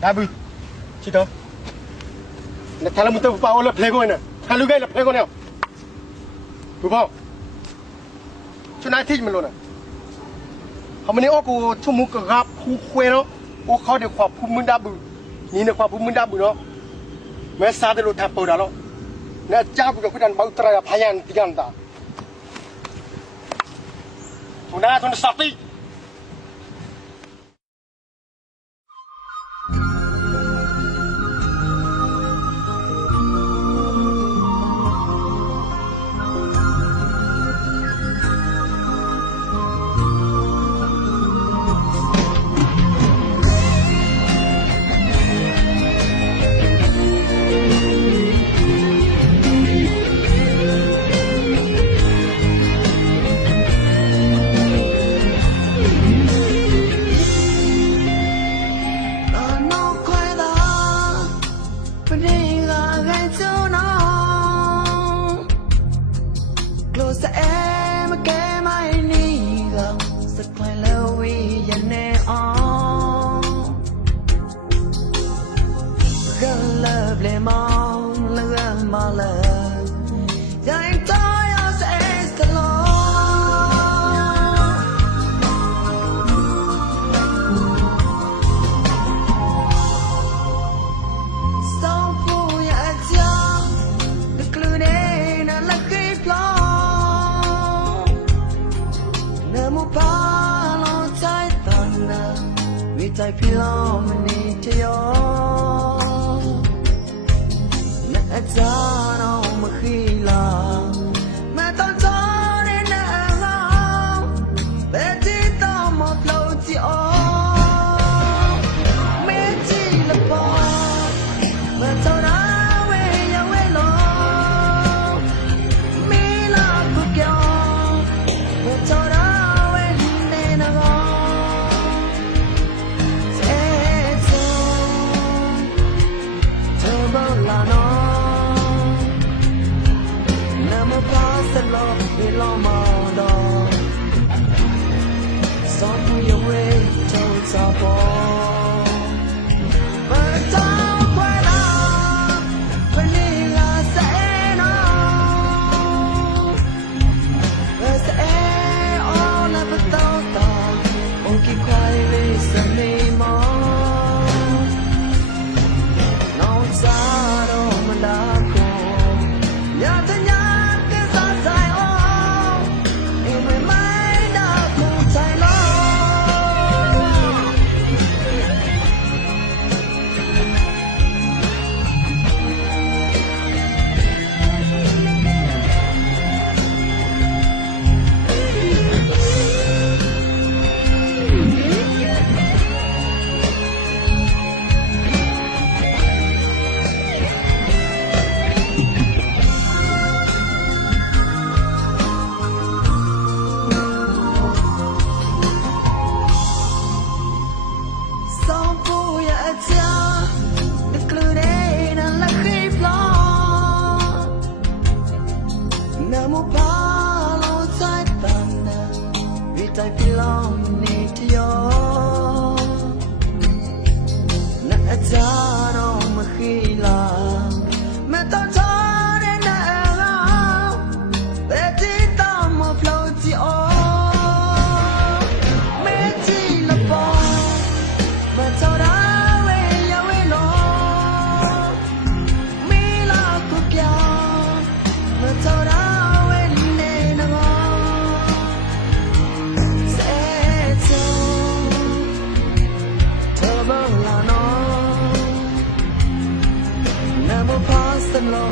Dabu, cito. Nak kalau mutu bawa le plego ni, kalau gay le plego ni. Bupau. Cuma nanti je melona. Kamu ni aku cuma kerap kue no, aku kau dek kuap pun dabu, ni nak kuap pun dabu no. Masa tu lu tapu dah lo. Nak jauh juga kita bau teraya payan tiga anda. Tuna sakti.ใจพี่ล้อมันนี่จะยอนักจานเอามาขี้ลาแม่ตอนจอในหน้าเราแต่ที่ต้องมาเปล่าที่อ๋อไม่จีละปอแม่เท่านั้นเว้ยยังเว้ยลงมีลาบุกยอแม่เท่านั้นlong mode Some of your way towards our ball But don't quit up Vanilla say no There's the air all of the thought Won't keep quietly anymore No it's out of my life Yeah, theใจพี่ล้อมนี่ที่ยอนักจานเอามาขี้ลาแม่ต้องทนในหน้าเราแต่ที่ต้องมาเปล่าที่อ๋อไม่จีละปอแม่เท่านั้นเว้ยยังไม่ลงมีลาคุกยาแม่เท่านั้นNever pass the law,